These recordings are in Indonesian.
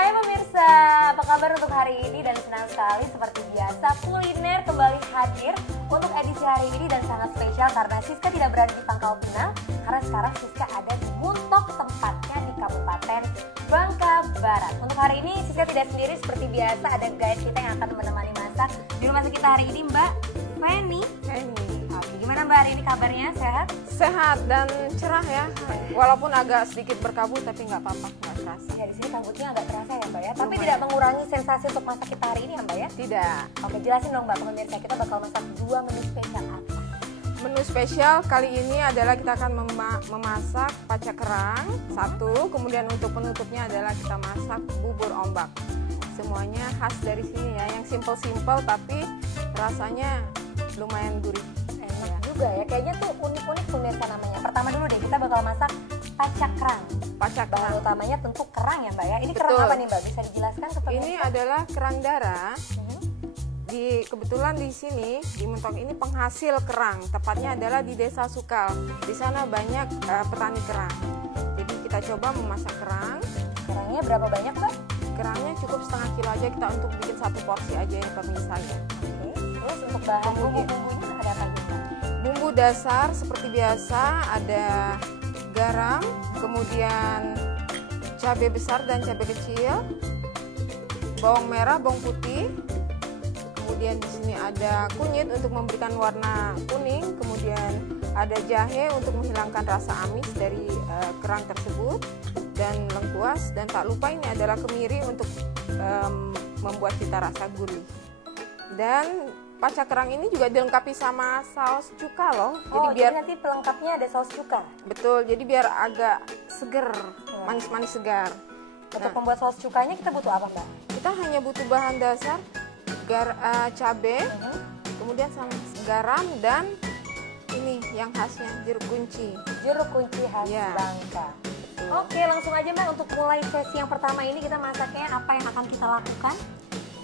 Hai pemirsa, apa kabar untuk hari ini? Dan senang sekali seperti biasa kuliner kembali hadir untuk edisi hari ini dan sangat spesial karena Siska tidak berada di Pangkal Pinang karena sekarang Siska ada di Muntok, tempatnya di Kabupaten Bangka Barat. Untuk hari ini Siska tidak sendiri, seperti biasa ada guide kita yang akan menemani masak. Juru masak kita hari ini Mbak Feni. Oke, gimana Mbak hari ini kabarnya? Sehat? Sehat dan cerah ya, walaupun agak sedikit berkabut tapi nggak apa-apa, nggak terasa. Ya di sini kabutnya agak terasa ya Mbak ya, tapi tidak mengurangi sensasi untuk masak kita hari ini ya Mbak ya? Tidak. Oke, jelasin dong Mbak ke pemirsa, kita bakal masak dua menu spesial apa? Menu spesial kali ini adalah kita akan memasak pacak kerang satu, kemudian untuk penutupnya adalah kita masak bubur ombak. Semuanya khas dari sini ya, yang simple-simple tapi rasanya lumayan gurih. Enak juga ya, kayaknya tuh unik-unik pemirsa namanya. Pertama dulu deh, kita bakal masak pacak kerang. Pacak Bahan kerang. utamanya tentu kerang ya Mbak ya. Ini kerang Betul. apa nih Mbak? Bisa dijelaskan ke pemirsa? Ini adalah kerang darah. Kebetulan di sini di Muntok ini penghasil kerang, tepatnya adalah di Desa Sukal. Di sana banyak petani kerang. Jadi kita coba memasak kerang. Kerangnya berapa banyak Mbak? Kerangnya cukup setengah kilo aja, kita untuk bikin satu porsi aja ya pemirsa ya. Oke. Terus untuk bahan bumbu-bumbunya ada apa nih Mbak? Bumbu dasar seperti biasa ada garam, kemudian cabai besar dan cabai kecil, bawang merah, bawang putih. Kemudian di sini ada kunyit untuk memberikan warna kuning, kemudian ada jahe untuk menghilangkan rasa amis dari kerang tersebut, dan lengkuas, dan tak lupa ini adalah kemiri untuk membuat cita rasa gurih. Dan pacak kerang ini juga dilengkapi sama saus cuka loh. Jadi nanti pelengkapnya ada saus cuka. Betul, jadi biar agak seger, manis-manis segar. Untuk membuat saus cukanya kita butuh apa Mbak? Kita hanya butuh bahan dasar cabai, kemudian sama garam, dan ini yang khasnya jeruk kunci. Jeruk kunci khas Bangka. Oke, langsung aja Mbak, untuk mulai sesi yang pertama ini kita masaknya apa yang akan kita lakukan?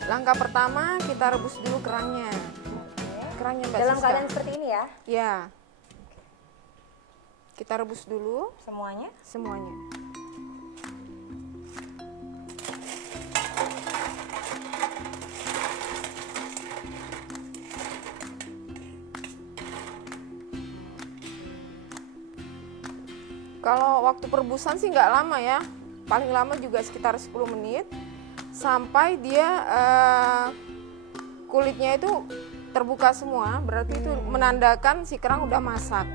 Langkah pertama kita rebus dulu kerangnya. Kerangnya Mbak Dalam Siska. keadaan seperti ini ya? Ya. Kita rebus dulu Semuanya? semuanya. Kalau waktu perebusan sih nggak lama ya, paling lama juga sekitar 10 menit sampai dia kulitnya itu terbuka semua, berarti itu menandakan si kerang udah masak.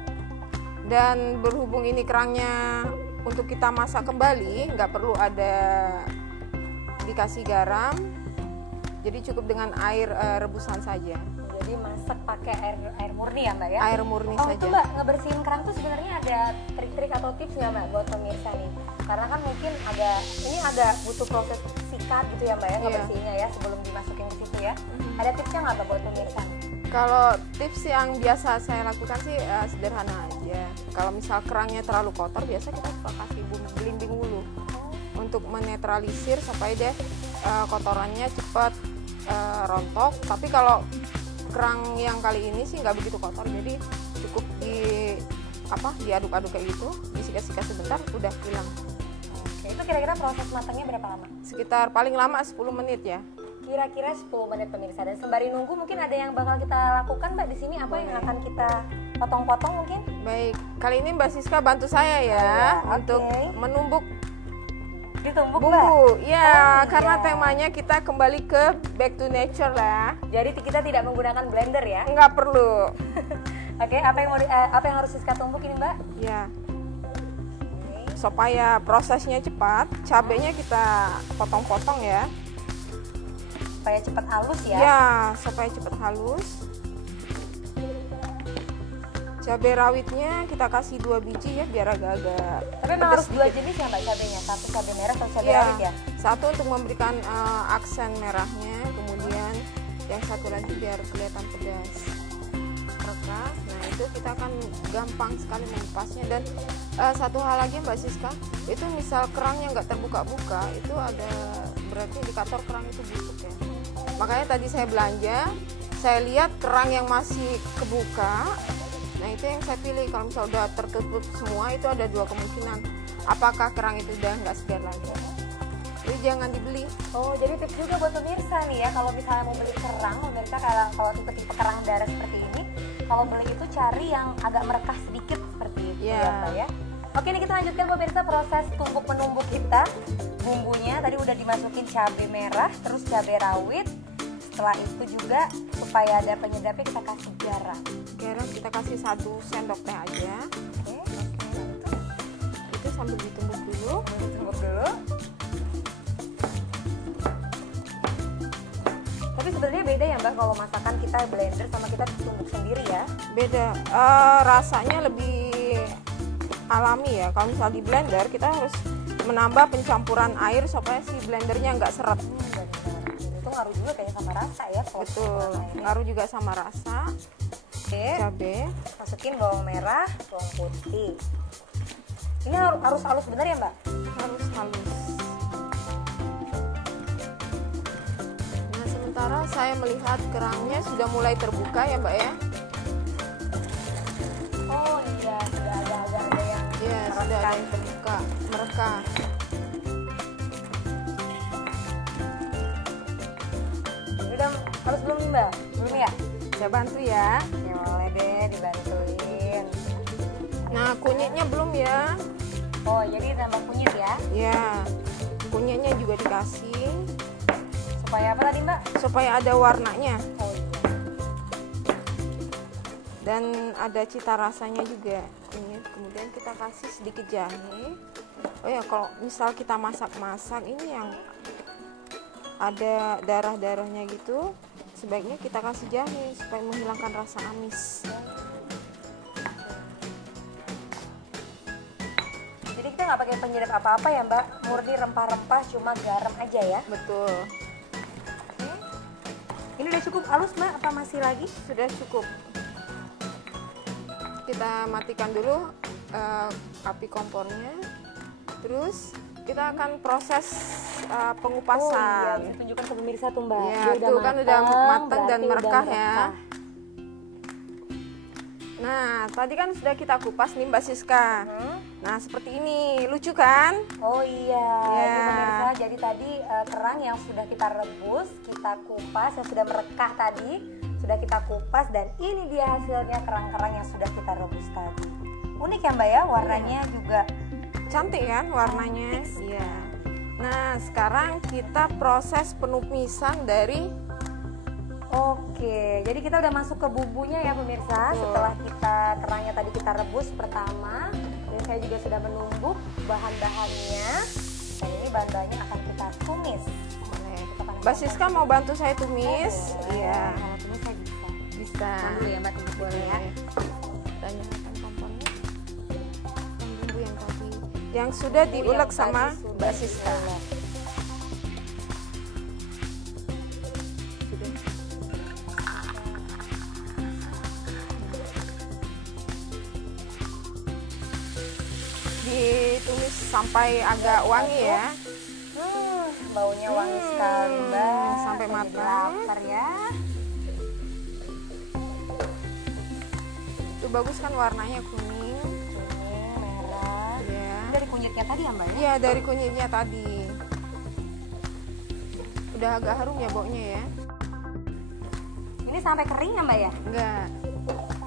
Dan berhubung ini kerangnya untuk kita masak kembali, nggak perlu ada dikasih garam, jadi cukup dengan air rebusan saja. Jadi masak pakai air murni ya Mbak ya? Air murni saja. saja. Itu Mbak, ngebersihin kerang tuh sebenarnya ada trik-trik atau tips nggak Mbak buat pemirsa nih? Karena kan mungkin ini agak butuh proses sikat gitu ya Mbak ya, ngebersihinnya ya sebelum dimasukin ke situ ya. Ada tipsnya nggak Mbak buat pemirsa? Kalau tips yang biasa saya lakukan sih sederhana aja. Kalau misal kerangnya terlalu kotor, biasa kita suka kasih belimbing wuluh untuk menetralisir supaya dia kotorannya cepat rontok. Tapi kalau kerang yang kali ini sih nggak begitu kotor, jadi cukup diaduk-aduk kayak gitu, disikat-sikat sebentar udah hilang. Oke, itu kira-kira proses matangnya berapa lama? Sekitar paling lama 10 menit ya. Kira-kira 10 menit pemirsa. Dan sembari nunggu mungkin ada yang bakal kita lakukan Mbak di sini, apa yang akan kita potong-potong mungkin? Baik, kali ini Mbak Siska bantu saya ya untuk menumbuk ditumbuk bumbu. Mbak? Ya, karena temanya kita kembali ke back to nature lah. Jadi kita tidak menggunakan blender ya? Nggak perlu. Oke, apa yang harus Siska tumbuk ini Mbak? Ya. Supaya prosesnya cepat, cabenya kita potong-potong ya. Supaya cepat halus ya? Ya, supaya cepat halus. Cabai rawitnya kita kasih 2 biji ya, biar agak-agak. Tapi memang harus 2 jenis ya Mbak cabenya? Satu cabai merah, satu cabai rawit ya? Satu untuk memberikan aksen merahnya, kemudian yang satu lagi biar kelihatan pedas. Rekas. Nah itu kita akan gampang sekali mengupasnya. Dan satu hal lagi Mbak Siska, itu misal kerangnya nggak terbuka-buka, itu ada berarti indikator kerang itu busuk ya. Makanya tadi saya belanja, saya lihat kerang yang masih kebuka. Nah itu yang saya pilih. Kalau misalnya udah tertutup semua, itu ada 2 kemungkinan. Apakah kerang itu udah nggak segar lagi? Jadi jangan dibeli. Oh, jadi tips juga buat pemirsa nih ya, kalau misalnya mau beli kerang, pemirsa kalau tipe-tipe kerang darah seperti ini, kalau beli itu cari yang agak merekah sedikit seperti itu ya Mbak ya. Oke, nih kita lanjutkan pemirsa proses tumbuk menumbuk kita. Bumbunya tadi udah dimasukin cabai merah, terus cabai rawit. Setelah itu juga supaya ada penyedapnya kita kasih garam. Garam kita kasih 1 sendok teh aja. Oke. Itu sambil ditumbuk dulu. Tumbuk dulu. Tapi sebenarnya beda ya Mbak kalau masakan kita blender sama kita tumbuk sendiri ya? Beda. Rasanya lebih alami ya. Kalau misal di blender kita harus menambah pencampuran air supaya si blendernya nggak seret. Itu ngaruh juga kayaknya sama rasa ya. Betul, ngaruh juga sama rasa. Oke, cabai, masukin bawang merah, bawang putih. Ini harus halus bener ya Mbak? Harus halus. Nah, sementara saya melihat kerangnya sudah mulai terbuka ya Mbak ya. Oh iya, sudah ada yang sudah ada yang terbuka, merekah. Udah harus belum nih Mbak? Belum ya? Saya bantu ya. Ya boleh deh dibantuin. Nah, kunyitnya belum ya? Oh, jadi tambah kunyit ya? Ya, kunyitnya juga dikasih. Supaya apa tadi Mbak? Supaya ada warnanya. Oh iya. Dan ada cita rasanya juga kunyit. Kemudian kita kasih sedikit jahe. Oh ya, kalau misal kita masak-masak ini yang ada darah-darahnya gitu, sebaiknya kita kasih jahe supaya menghilangkan rasa amis. Jadi kita nggak pakai penyedap apa-apa ya Mbak, murni rempah-rempah, cuma garam aja ya? Betul. Oke. Ini udah cukup halus Mbak, apa masih lagi? Sudah cukup. Kita matikan dulu api kompornya. Terus kita akan proses pengupasan. Oh iya, tunjukkan ke pemirsa tuh Mbak. Ya, tuh kan udah matang dan merekah ya. Nah, tadi kan sudah kita kupas nih Mbak Siska. Nah, seperti ini, lucu kan? Oh iya, ini pemirsa. Jadi tadi kerang yang sudah kita rebus, kita kupas, yang sudah merekah tadi, sudah kita kupas, dan ini dia hasilnya kerang-kerang yang sudah kita rebus tadi. Unik ya Mbak ya, warnanya juga cantik kan warnanya? Iya. Nah, sekarang kita proses penumisan dari. Oke, jadi kita udah masuk ke bumbunya ya pemirsa. Setelah kita kerangnya tadi kita rebus pertama, dan saya juga sudah menumbuk bahan-bahannya. Dan ini bahan-bahannya akan kita tumis. Mbak Siska mau bantu saya tumis? Iya. Kalau tumis saya bisa. Bisa. Dulu ya Mbak, tumis boleh ya. Tanyakan kompornya. Bumbu yang tadi, yang sudah diulek sama Mbak Siska. Ditumis sampai agak wangi ya. Baunya wangi sekali Mbak. Sampai matang. Lapar ya. Itu bagus kan warnanya kuning, merah. Ya. Dari kunyitnya tadi ya Mbak ya? Iya, dari kunyitnya tadi. Udah agak harum ya baunya ya. Ini sampai kering ya Mbak ya? Enggak.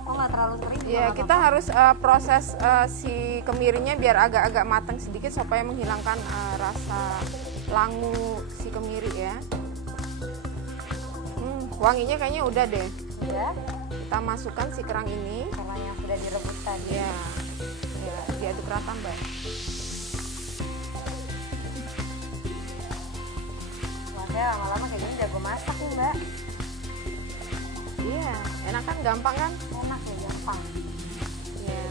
Oh, nggak terlalu kering? Ya, kita harus proses si kemirinya biar agak-agak matang sedikit supaya menghilangkan rasa langu si kemiri ya. Wanginya kayaknya udah deh. Iya. Kita masukkan si kerang ini. Kerang yang sudah direbus tadi. Ya, ya, diaduk rata Mbak. Wah, saya lama-lama kayak gini jago masak nih Mbak. Iya, enak kan, gampang kan? Enak ya, gampang. Iya.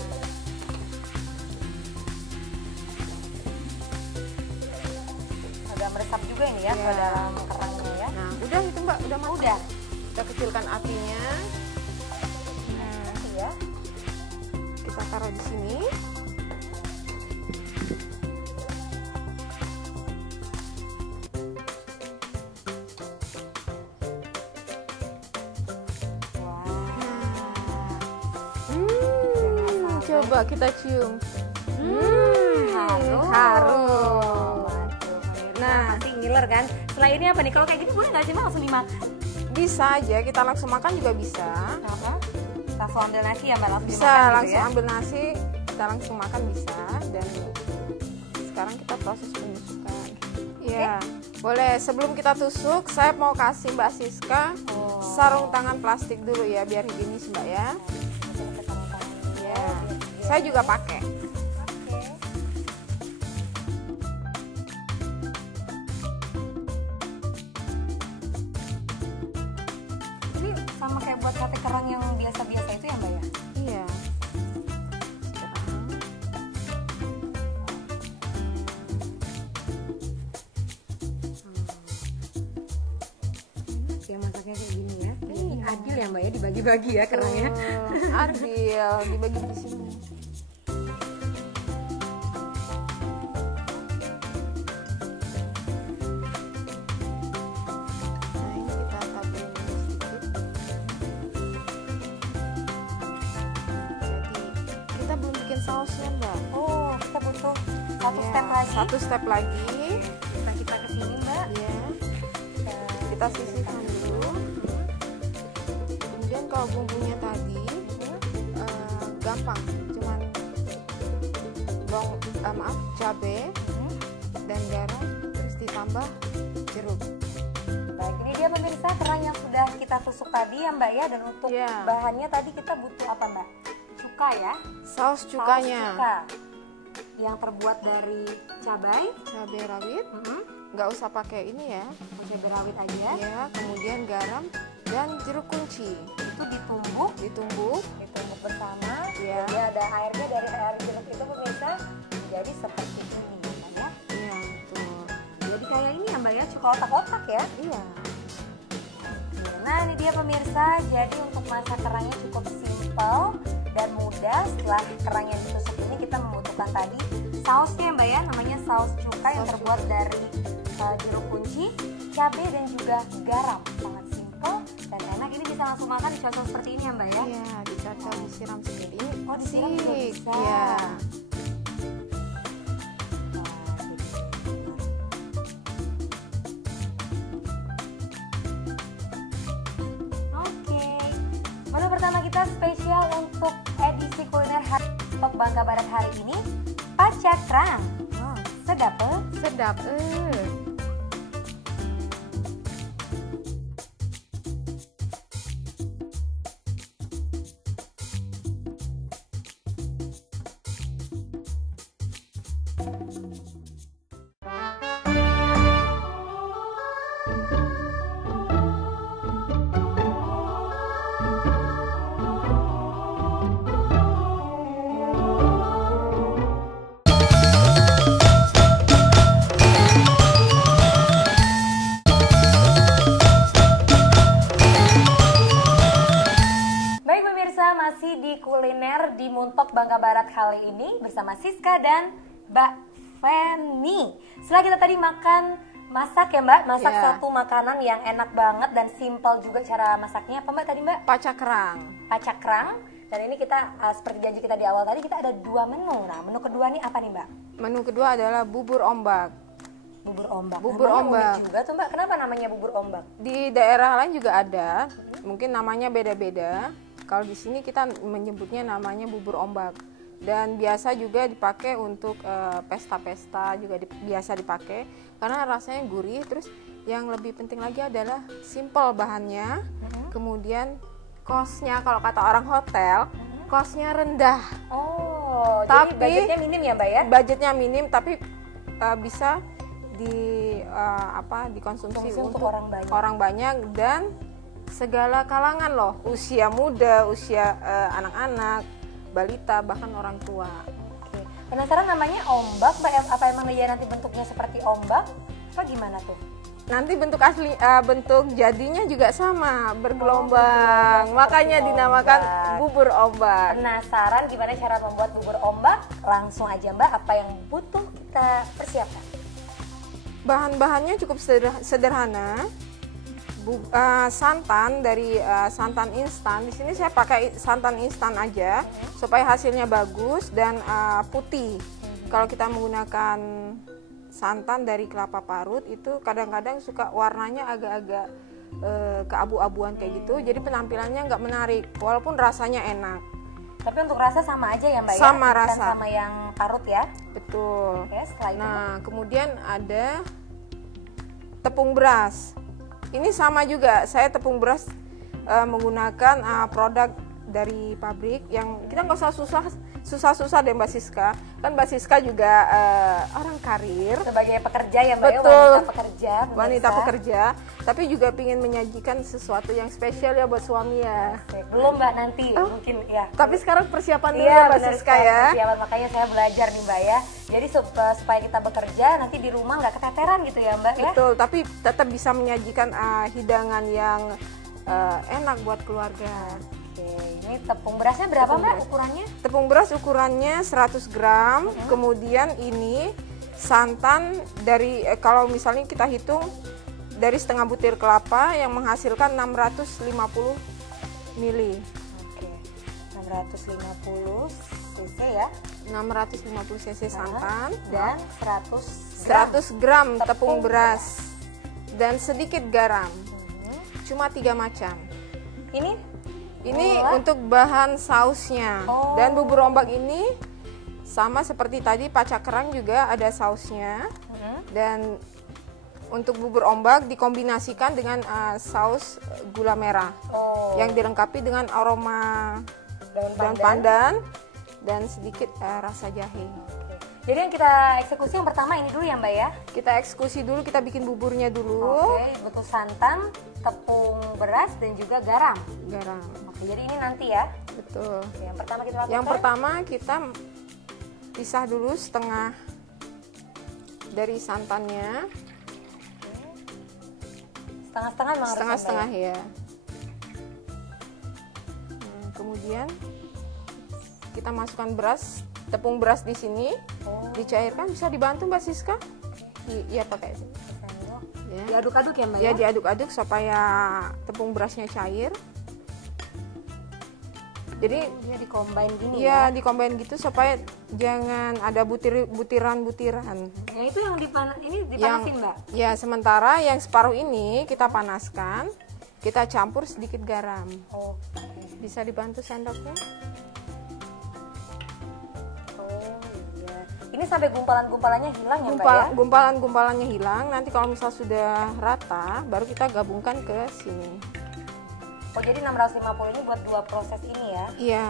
Agak meresap juga ini ya, ke dalam kerangnya ya. Nah, udah itu Mbak, udah mau. Udah. Kita kecilkan apinya. Nah, Iya. kita taruh di sini. Coba kita cium. Harum. Nah, pasti ngiler kan. Setelah ini apa nih? Kalau kayak gini boleh nggak sih Mbak langsung dimakan? bisa aja kita langsung makan juga bisa. Langsung ambil nasi ya Mbak, langsung Bisa dimakan gitu langsung ya? ambil nasi, kita langsung makan bisa. Dan sekarang kita proses penusukan. Ya, boleh. Sebelum kita tusuk, saya mau kasih Mbak Siska sarung tangan plastik dulu ya, biar higienis Mbak ya. Ya, saya juga pakai. Ini sama kayak buat sate kerang yang biasa-biasa itu ya Mbak ya? Iya. Ya masaknya kayak gini ya. Ini adil ya Mbak ya, dibagi-bagi ya kerangnya. Adil, dibagi di sini. Nah, ini kita taburin dulu sedikit. Jadi, kita belum bikin sausnya, Mbak. Oh, kita butuh satu Ya, step lagi. Satu step lagi. Kita kesini Mbak. Ya, kita sisihkan dulu. Kemudian kalau bumbunya tadi gampang, cuman cabai dan garam, terus ditambah jeruk. Baik, ini dia pemirsa kerang yang sudah kita tusuk tadi ya Mbak ya. Dan untuk Iya. bahannya tadi kita butuh apa Mbak? Cuka ya. Saus cukanya, Saus cuka yang terbuat dari cabai. cabai rawit, nggak usah pakai ini ya. Cabai rawit aja. Ya, kemudian garam dan jeruk kunci Itu ditumbuk ditumbuk. bersama. Iya. Jadi ada airnya, dari air jeruk itu pemirsa menjadi seperti ini ya. Iya, betul. Jadi kayak ini ya Mbak ya, cuka otak-otak ya. Iya. Nah ini dia pemirsa, jadi untuk masak kerangnya cukup simpel dan mudah. Setelah kerang yang ditusuk ini kita membutuhkan tadi sausnya Mbak ya, namanya saus cuka yang Saus terbuat dari jeruk kunci, cabai dan juga garam. Sangat simpel dan enak. Ini bisa langsung makan dicocol seperti ini ya Mbak ya. Iya, dicocol, disiram sedikit. Ini Oh, disiram juga sik. bisa. Iya. Oke, menu pertama kita spesial untuk edisi kuliner hari Stok Bangka Barat hari ini, pacak kerang. Wow, sedap Sedap. Baik pemirsa, masih di kuliner di Muntok Bangka Barat kali ini bersama Siska dan Mbak Feni. Setelah kita tadi masak ya Mbak, masak Iya. satu makanan yang enak banget dan simpel juga cara masaknya. Apa Mbak tadi Mbak? Pacak kerang. Pacak kerang. Dan ini kita seperti janji kita di awal tadi, kita ada 2 menu. Nah menu kedua nih apa nih Mbak? Menu kedua adalah bubur ombak. Bubur ombak. Bubur Namanya ombak. unik juga tuh Mbak. Kenapa namanya bubur ombak? Di daerah lain juga ada, mungkin namanya beda-beda. Kalau di sini kita menyebutnya namanya bubur ombak. Dan biasa juga dipakai untuk pesta-pesta juga biasa dipakai karena rasanya gurih. Terus yang lebih penting lagi adalah simple bahannya. Kemudian kosnya, kalau kata orang hotel, kosnya rendah. Oh, Tapi- jadi budgetnya minim ya Mbak ya? Budgetnya minim tapi bisa dikonsumsi Konsumsi untuk untuk orang banyak. banyak dan segala kalangan loh, usia muda, usia anak-anak, balita, bahkan orang tua. Oke. Penasaran namanya ombak Mbak? Apa emang dia nanti bentuknya seperti ombak? Apa gimana tuh? Nanti bentuk bentuk jadinya juga sama, bergelombang. Makanya seperti dinamakan ombak. bubur ombak. Penasaran gimana cara membuat bubur ombak? Langsung aja Mbak, apa yang butuh kita persiapkan? Bahan-bahannya cukup sederhana. Santan dari santan instan. Di sini saya pakai santan instan aja supaya hasilnya bagus dan putih. Kalau kita menggunakan santan dari kelapa parut itu kadang-kadang suka warnanya agak-agak keabu-abuan kayak gitu, jadi penampilannya nggak menarik walaupun rasanya enak. Tapi untuk rasa sama aja ya Mbak ya? Sama Bukan rasa. sama yang parut ya? Betul. Oke, setelah itu Nah, kemudian ada tepung beras. Ini sama juga, saya tepung beras menggunakan produk dari pabrik yang kita nggak usah susah deh Mbak Siska. Kan Mbak Siska juga orang karir. sebagai pekerja ya Mbak Betul. ya, wanita pekerja. Wanita pemirsa. pekerja, tapi juga ingin menyajikan sesuatu yang spesial ya buat suami ya. Oke, belum Mbak nanti mungkin ya. Tapi sekarang persiapan dulu Iya ya Mbak benar Siska sekali, ya. persiapan. Makanya saya belajar nih Mbak ya. Jadi supaya kita bekerja nanti di rumah nggak keteteran gitu ya Mbak ya. Betul, tapi tetap bisa menyajikan hidangan yang enak buat keluarga. Oke, ini tepung berasnya berapa Mbak ukurannya? Tepung beras ukurannya 100 gram, kemudian ini santan dari kalau misalnya kita hitung dari setengah butir kelapa yang menghasilkan 650 ml. Oke, 650 cc ya. 650 cc santan Dan 100 100 gram tepung beras dan sedikit garam. Cuma 3 macam. Ini untuk bahan sausnya. Oh. Dan bubur ombak ini sama seperti tadi pacak kerang juga ada sausnya. Dan untuk bubur ombak dikombinasikan dengan saus gula merah Oh, yang dilengkapi dengan aroma daun pandan dan sedikit rasa jahe. Oke. Jadi yang kita eksekusi yang pertama ini dulu ya Mbak ya. Kita eksekusi dulu, kita bikin buburnya dulu. Oke, butuh santan, tepung beras dan juga garam. Garam. Oke, jadi ini nanti ya. Betul. Oke, yang pertama kita lakukan. Yang pertama kita pisah dulu setengah dari santannya. Setengah-setengah memang harus Setengah-setengah Mbak ya. Kemudian kita masukkan beras, tepung beras di sini, Oh. dicairkan. Bisa dibantu Mbak Siska? Iya pakai. Sendok. Ya. Diaduk-aduk ya Mbak Ya ya. diaduk-aduk supaya tepung berasnya cair. Jadi Dia di-combine gini ya dikombin gitu supaya jangan ada butiran-butiran. Yang itu yang ini Yang dipanasin Mbak. ya sementara yang separuh ini kita panaskan, kita campur sedikit garam. Oke. Bisa dibantu sendoknya? Oh iya. Ini sampai gumpalan-gumpalannya hilang ya Mbak ya? Gumpalan-gumpalannya hilang. Nanti kalau misal sudah rata, baru kita gabungkan ke sini. Oh jadi 650 ini buat 2 proses ini ya? Iya.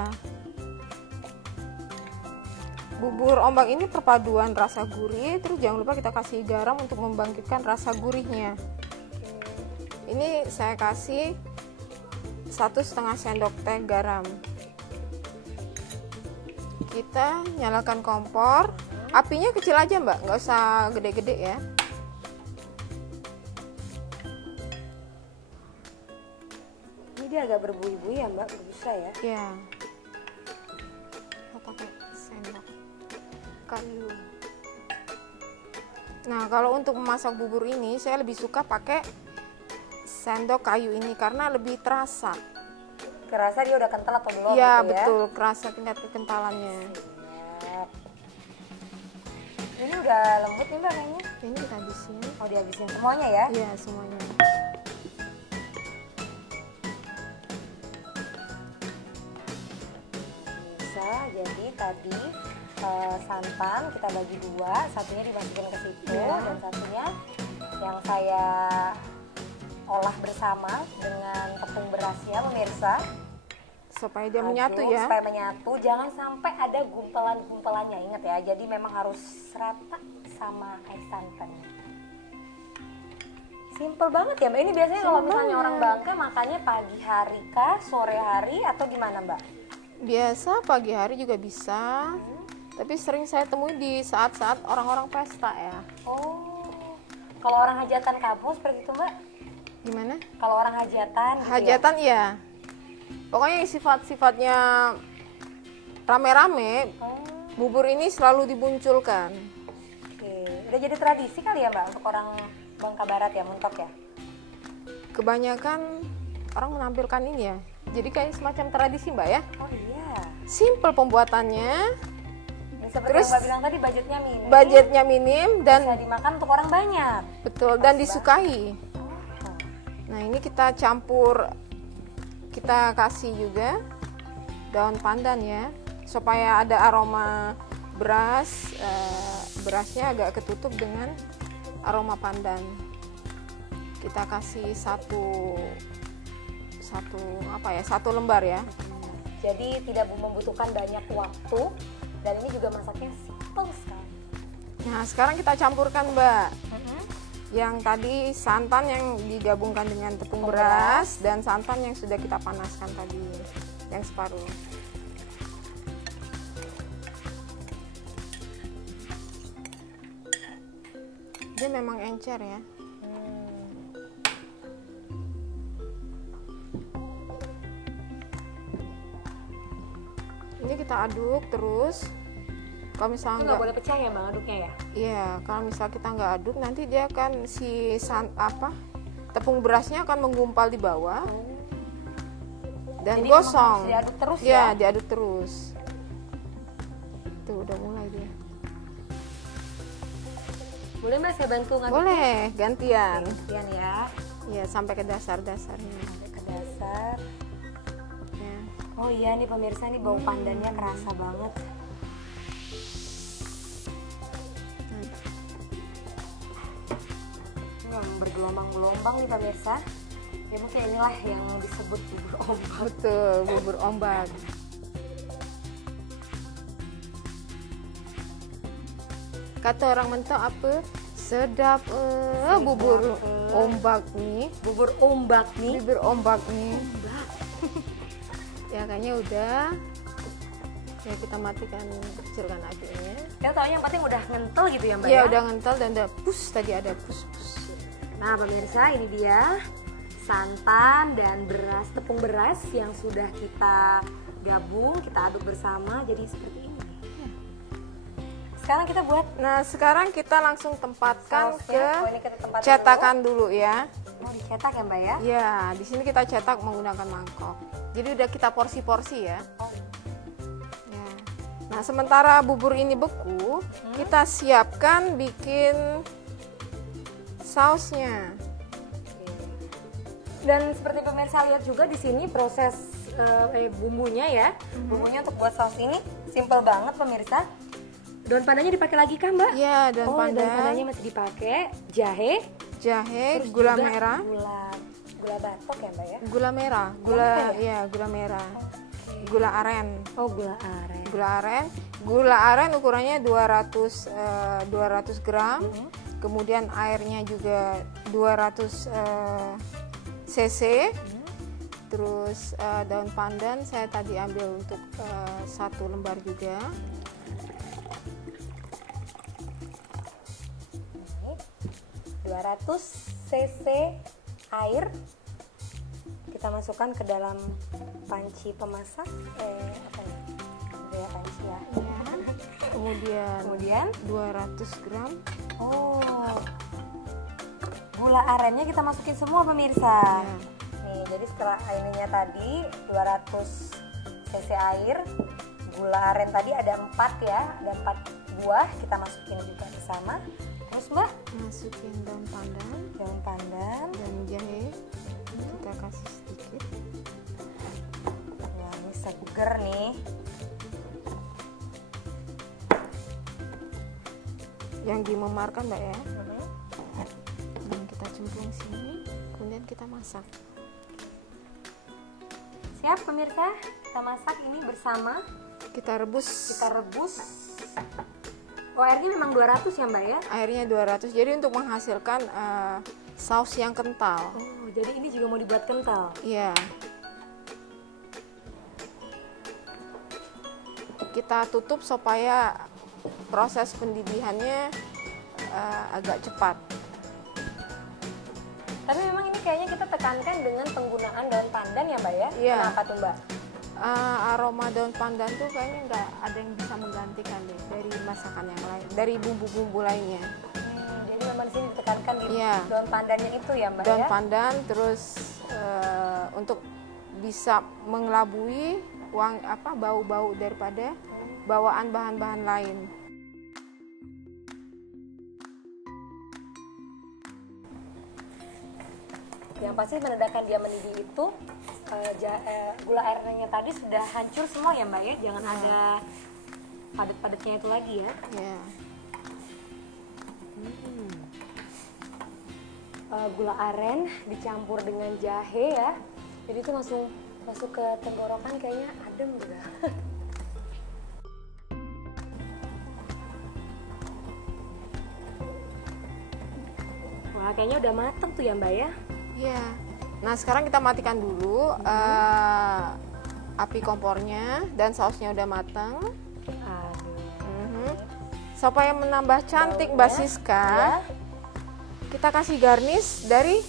Bubur ombak ini perpaduan rasa gurih, terus jangan lupa kita kasih garam untuk membangkitkan rasa gurihnya. Ini saya kasih 1,5 sendok teh garam. Kita nyalakan kompor, apinya kecil aja Mbak, nggak usah gede-gede ya. Ini dia agak berbuih-buih ya Mbak, berbusa ya? Ya. Kita pakai sendok kayu. Nah, kalau untuk memasak bubur ini saya lebih suka pakai sendok kayu ini karena lebih terasa. Kerasa dia udah kental atau belum? Iya, gitu betul, kerasa tingkat kekentalannya. Ya. Ini udah lembut nih Mbak kayaknya. Ini kita habisin. Oh dihabisin semuanya ya? Iya, semuanya. Bisa, jadi tadi santan kita bagi 2, satunya dimasukin ke situ Ya. dan satunya yang saya olah bersama dengan tepung berasnya pemirsa. Supaya dia menyatu ya. Supaya menyatu, jangan sampai ada gumpalan-gumpalannya. Ingat ya, jadi memang harus rata sama air santannya. Simple banget ya Mbak. Ini biasanya kalau misalnya orang Bangka makannya pagi hari kah, sore hari atau gimana Mbak? Biasa pagi hari juga bisa. Tapi sering saya temui di saat-saat orang-orang pesta ya. Oh, kalau orang hajatan kampung seperti itu Mbak? Gimana? Kalau orang hajatan gitu Hajatan iya. Pokoknya yang sifat-sifatnya rame-rame, ya? bubur ini selalu dimunculkan. Oke, udah jadi tradisi kali ya Mbak untuk orang Bangka Barat ya, Muntok ya? Kebanyakan orang menampilkan ini ya. Jadi kayak semacam tradisi Mbak ya. Oh iya. Simple pembuatannya. Ini Seperti Terus yang Mbak bilang tadi, budgetnya minim. budgetnya minim dan Bisa dimakan untuk orang banyak. betul dan disukai. Nah, ini kita campur, kita kasih juga daun pandan ya, supaya ada aroma beras. Berasnya agak ketutup dengan aroma pandan. Kita kasih satu lembar ya. Jadi tidak membutuhkan banyak waktu dan ini juga masaknya simple sekali. Nah, sekarang kita campurkan, Mbak. Yang tadi santan yang digabungkan dengan tepung beras dan santan yang sudah kita panaskan tadi, yang separuh. Dia memang encer ya. Ini kita aduk terus. Kalau Itu misalnya nggak boleh pecah ya Bang aduknya ya? iya, kalau misal kita nggak aduk, nanti dia akan tepung berasnya akan menggumpal di bawah dan Jadi gosong. memang harus diaduk terus ya? ya? Diaduk terus. Tuh udah mulai dia. Boleh Mbak saya bantu ngaduk? Boleh, gantian. Gantian ya. Ya, sampai ke dasar-dasarnya. Sampai ke dasar. Ya. Oh iya nih pemirsa, nih bau pandannya kerasa banget. Yang bergelombang-gelombang nih pemirsa. Ya mungkin inilah yang disebut bubur ombak. Betul, bubur ombak. Kata orang mentok apa? Sedap bubur ombak nih. Bubur ombak nih. Bubur ombak nih. Ombak. Ya kayaknya udah. Ya kita matikan, kecilkan apinya. Kita tahu yang penting udah ngentel gitu ya Mbak Ya ya? udah ngentel dan udah pus, tadi ada pus. Nah pemirsa, ini dia santan dan beras, tepung beras yang sudah kita gabung, kita aduk bersama jadi seperti ini. Sekarang kita buat Nah sekarang kita langsung tempatkan sausnya. ke Oh, ini kita tempatin cetakan dulu ya. dulu. Mau dicetak ya Mbak ya? Ya, di sini kita cetak menggunakan mangkok. Jadi udah kita porsi-porsi ya. Oh, Ya. Nah, sementara bubur ini beku, kita siapkan bikin sausnya. dan seperti pemirsa lihat juga di sini proses bumbunya ya. Bumbunya untuk buat saus ini simple banget pemirsa. Daun pandannya dipakai lagi kah Mbak? Ya, daun Oh, daun pandan, pandannya masih dipakai. Jahe, jahe, terus gula juga merah, gula batok ya Mbak ya? gula merah, gula merah, gula aren. Oh, gula aren. Gula aren ukurannya 200 gram. Kemudian airnya juga 200 cc. Terus daun pandan saya tadi ambil untuk 1 lembar juga. Ini 200 cc air kita masukkan ke dalam panci pemasak apa nih? Ya, panci ya. Kemudian 200 gram. Oh, gula arennya kita masukin semua pemirsa. Ya. Nih, jadi setelah ininya tadi 200 cc air, gula aren tadi ada 4 ya, ada 4 buah kita masukin juga bersama. Terus Mbak, Masukin daun pandan dan jahe. Kita kasih sedikit. Wah, ini seger nih. Yang dimemarkan Mbak ya. Dan kita cemplung sini, kemudian kita masak. Siap pemirsa, kita masak ini bersama. Kita rebus. Oh, airnya memang 200 ya Mbak ya? Airnya 200. Jadi untuk menghasilkan saus yang kental. Oh, jadi ini juga mau dibuat kental. Iya. Kita tutup supaya proses pendidihannya agak cepat. Tapi memang ini kayaknya kita tekankan dengan penggunaan daun pandan ya Mbak ya? Iya. Kenapa tuh Mbak? Aroma daun pandan tuh kayaknya nggak ada yang bisa menggantikan deh dari masakan yang lain, dari bumbu-bumbu lainnya. Jadi memang di sini ditekankan di Iya. daun pandannya itu ya Mbak Daun ya? pandan terus untuk bisa mengelabui bau-bau daripada bawaan bahan-bahan lain. Yang pasti menandakan dia mendidih itu gula airnya tadi sudah hancur semua ya Mbak ya, jangan ada padat-padatnya itu lagi ya. Ya. Gula aren dicampur dengan jahe ya, jadi itu langsung masuk ke tenggorokan, kayaknya adem juga. Wah, kayaknya udah mateng tuh ya Mbak ya. Ya. Nah, sekarang kita matikan dulu api kompornya dan sausnya udah matang. Supaya menambah cantik Mbak Siska, ya. Kita kasih garnish dari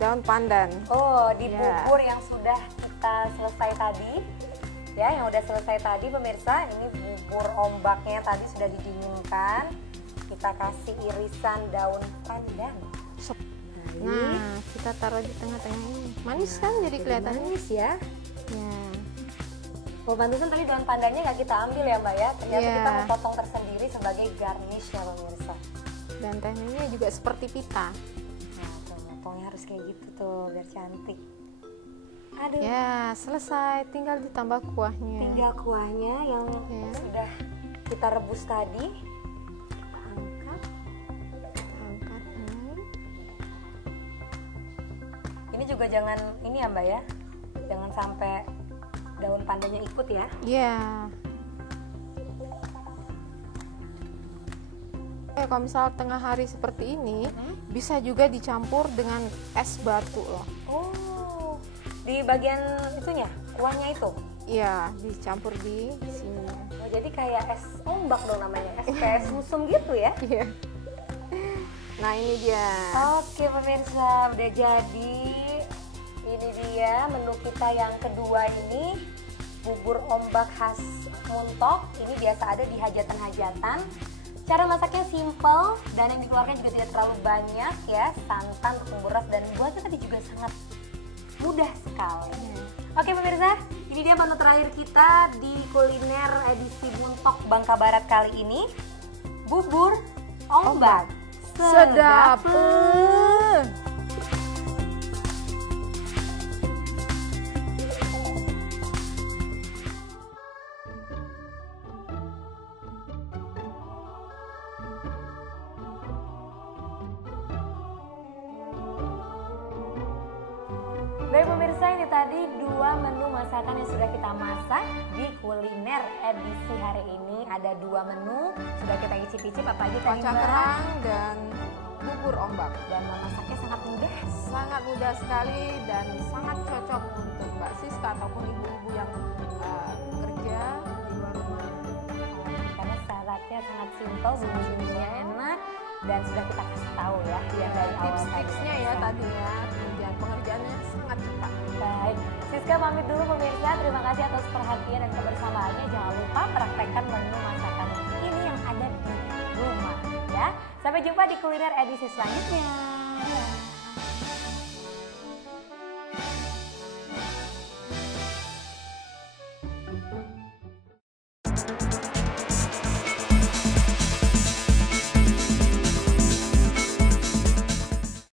daun pandan. Oh, di bubur yang sudah kita selesai tadi. Ya, yang udah selesai tadi pemirsa, ini bubur ombaknya tadi sudah didinginkan. Kita kasih irisan daun pandan. Nah, kita taruh di tengah-tengah ini. Manis kan jadi kelihatan manis ya. Ya. Oh, pantesan tadi daun pandannya nggak kita ambil ya Mbak ya. Ternyata Iya. kita mau potong tersendiri sebagai garnish ya pemirsa. Dan tekniknya juga seperti pita. Nah, tuh potongnya harus kayak gitu tuh biar cantik. Aduh. Ya, selesai. Tinggal ditambah kuahnya. Tinggal kuahnya yang Ya. sudah kita rebus tadi. Kita angkat. Angkat ini. Ini juga jangan ini ya Mbak ya. Jangan sampai daun pandannya ikut ya. Ya. Kalau misal tengah hari seperti ini, bisa juga dicampur dengan es batu loh. Oh, di bagian itunya, kuahnya itu. Iya, dicampur di sini. Oh, jadi kayak es ombak dong namanya, es kayak sumsum gitu ya. Iya. Nah, ini dia. Oke pemirsa, udah jadi. Ini dia menu kita yang kedua ini, bubur ombak khas Muntok. Ini biasa ada di hajatan-hajatan. Cara masaknya simple dan yang dikeluarkan juga tidak terlalu banyak ya, santan, tepung beras, dan buatnya tadi juga sangat mudah sekali. Oke pemirsa, ini dia menu terakhir kita di kuliner edisi Muntok Bangka Barat kali ini, bubur ombak. Sedap. Baik pemirsa, ini tadi dua menu masakan yang sudah kita masak di kuliner edisi hari ini. Ada dua menu, sudah kita icip-icip apa aja tadi Kacang Mbak? kerang dan bubur ombak. Dan memasaknya sangat mudah. Sangat mudah sekali dan sangat cocok untuk Mbak Siska ataupun ibu-ibu yang bekerja di luar rumah. Karena syaratnya sangat simpel, bumbu-bumbunya enak, dan sudah kita kasih tahu ya, yang dari awal Tips-tipsnya ya tadi ya, kemudian pengerjaannya sangat cepat. Baik, Siska pamit dulu pemirsa. Terima kasih atas perhatian dan kebersamaannya. Jangan lupa praktekkan menu masakan ini yang ada di rumah ya. Sampai jumpa di kuliner edisi selanjutnya.